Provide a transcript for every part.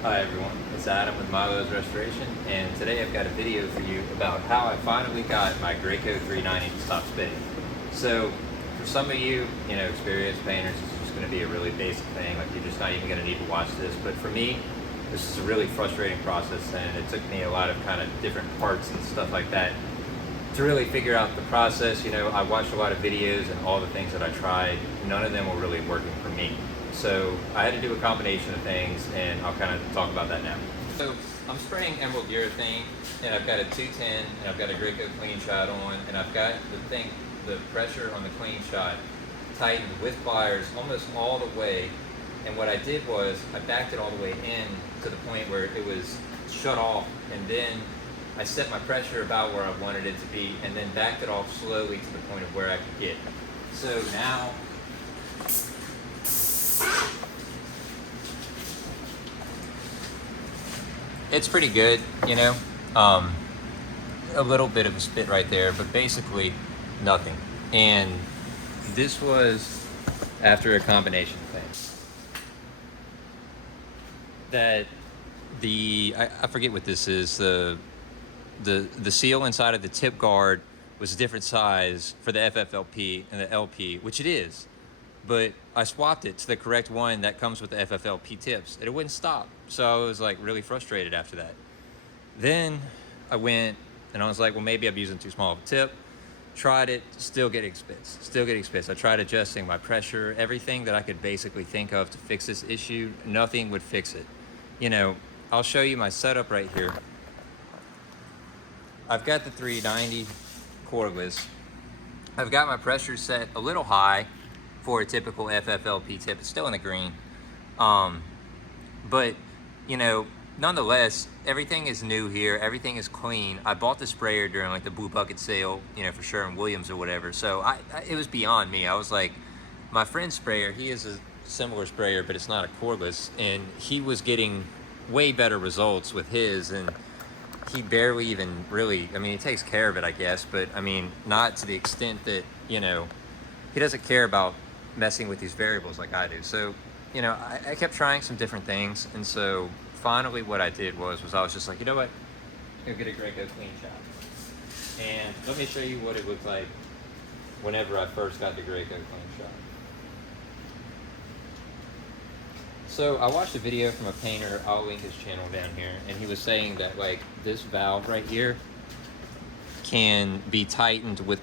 Hi everyone, it's Adam with Milo's Restoration, and today I've got a video for you about how I finally got my Graco 390 to stop spitting. So, for some of you, experienced painters, it's just going to be a really basic thing, like you're just not even going to need to watch this, but for me, this is a really frustrating process, and it took me a lot of kind of different parts and stuff like that to really figure out the process. I watched a lot of videos, and all the things that I tried, none of them were really working for me. So I had to do a combination of things, and I'll kind of talk about that now. So I'm spraying emerald urethane, and I've got a 210, and I've got a Graco clean shot on, and I've got the pressure on the clean shot tightened with pliers almost all the way. And what I did was I backed it all the way in to the point where it was shut off, and then I set my pressure about where I wanted it to be, and then backed it off slowly to the point of where I could get. So now, it's pretty good, a little bit of a spit right there, but basically nothing. And this was after a combination of things. That I forget what this is, the seal inside of the tip guard was a different size for the FFLP and the LP, which it is. But I swapped it to the correct one that comes with the FFLP tips, and it wouldn't stop. So I was like really frustrated after that. Then I went and I was like, well, maybe I'm using too small of a tip. Tried it, still getting spits. I tried adjusting my pressure, everything that I could basically think of to fix this issue. Nothing would fix it. I'll show you my setup right here. I've got the 390 cordless. I've got my pressure set a little high for a typical FFLP tip. It's still in the green. But, nonetheless, everything is new here. Everything is clean. I bought the sprayer during like the Blue Bucket sale, for Sherwin-Williams or whatever. So it was beyond me. I was like, my friend's sprayer, he is a similar sprayer, but it's not a cordless. And he was getting way better results with his, and he barely even really, he takes care of it, I guess, but not to the extent that, he doesn't care about messing with these variables like I do. So, I kept trying some different things, and so finally what I did was I was just like, you know what, I'm gonna get a Graco clean shot. And let me show you what it looked like whenever I first got the Graco clean shot. So I watched a video from a painter, I'll link his channel down here, and he was saying that like this valve right here can be tightened with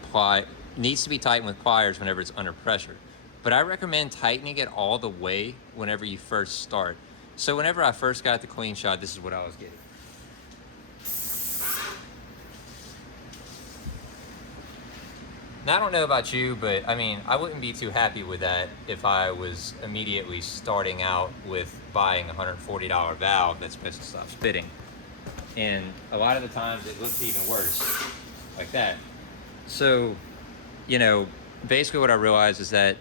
needs to be tightened with pliers whenever it's under pressure. But I recommend tightening it all the way whenever you first start. So whenever I first got the clean shot, this is what I was getting. Now, I don't know about you, but I wouldn't be too happy with that if I was immediately starting out with buying a $140 valve that's supposed to stop spitting. And a lot of the times it looks even worse, like that. So, basically what I realized is that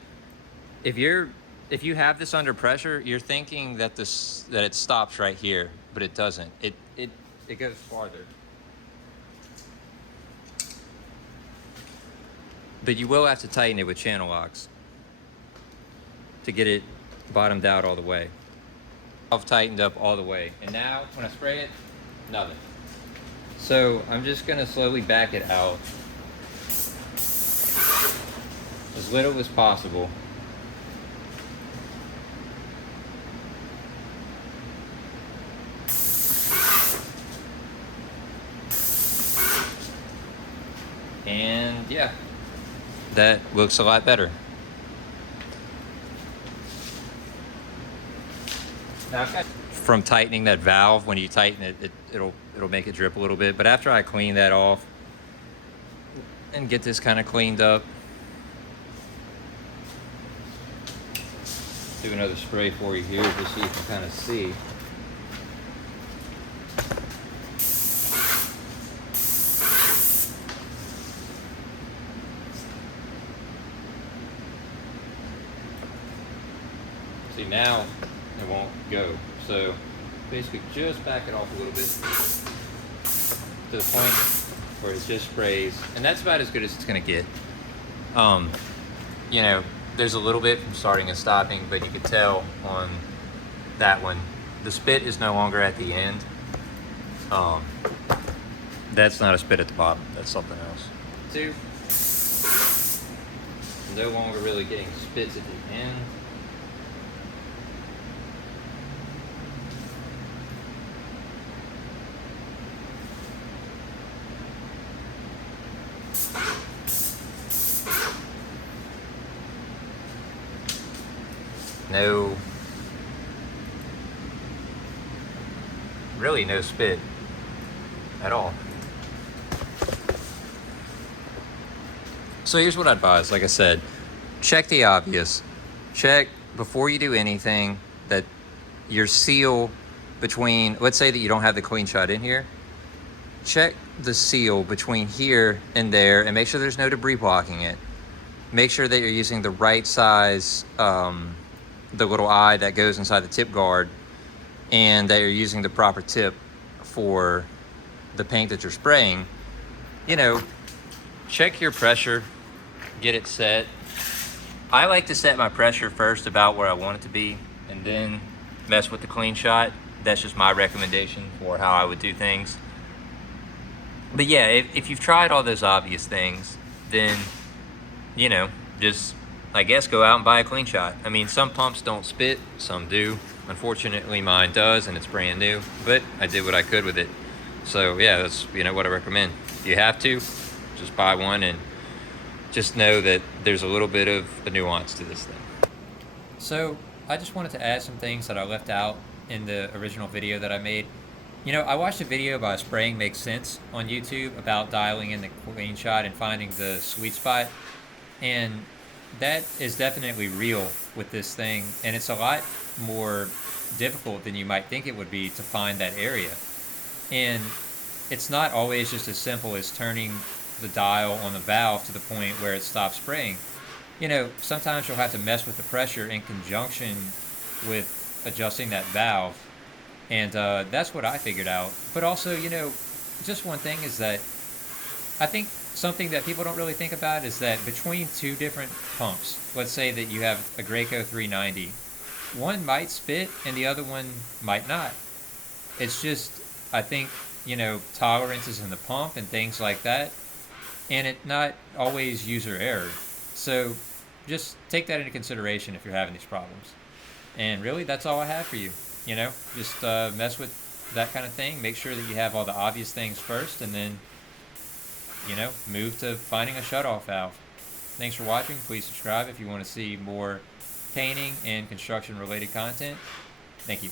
if you have this under pressure, you're thinking that it stops right here, but it doesn't. It goes farther. But you will have to tighten it with channel locks to get it bottomed out all the way. I've tightened up all the way, and now when I spray it, nothing. So I'm just gonna slowly back it out as little as possible. And yeah, that looks a lot better. Now, from tightening that valve, when you tighten it, it'll make it drip a little bit. But after I clean that off and get this kind of cleaned up, do another spray for you here just so you can kind of see. See, now it won't go. So basically just back it off a little bit to the point where it just sprays, and that's about as good as it's gonna get. There's a little bit from starting and stopping, but you could tell on that one the spit is no longer at the end. That's not a spit at the bottom, that's something else. 2, no longer really getting spits at the end. Really no spit at all. So here's what I'd advise. Like I said, check the obvious. Check before you do anything that your seal between, let's say that you don't have the clean shot in here, check the seal between here and there and make sure there's no debris blocking it. Make sure that you're using the right size, the little eye that goes inside the tip guard, and that you're using the proper tip for the paint that you're spraying. You know, check your pressure, get it set. I like to set my pressure first about where I want it to be and then mess with the clean shot. That's just my recommendation for how I would do things. But yeah, if you've tried all those obvious things, then, you know, just, I guess, go out and buy a clean shot. I mean, some pumps don't spit, some do. Unfortunately, mine does, and it's brand new, but I did what I could with it. So yeah, that's, you know, what I recommend. If you have to, just buy one and just know that there's a little bit of a nuance to this thing. So I just wanted to add some things that I left out in the original video that I made. You know, I watched a video by Spraying Makes Sense on YouTube about dialing in the clean shot and finding the sweet spot. And that is definitely real with this thing. And it's a lot more difficult than you might think it would be to find that area. And it's not always just as simple as turning the dial on the valve to the point where it stops spraying. You know, sometimes you'll have to mess with the pressure in conjunction with adjusting that valve. And that's what I figured out. But also, you know, just one thing is that I think something that people don't really think about is that between two different pumps, let's say that you have a Graco 390, one might spit and the other one might not. It's just, I think, you know, tolerances in the pump and things like that, and it not always user error. So just take that into consideration if you're having these problems. And really, that's all I have for you. You know, just mess with that kind of thing. Make sure that you have all the obvious things first, and then, you know, move to finding a shutoff valve. Thanks for watching. Please subscribe if you want to see more painting and construction related content. Thank you.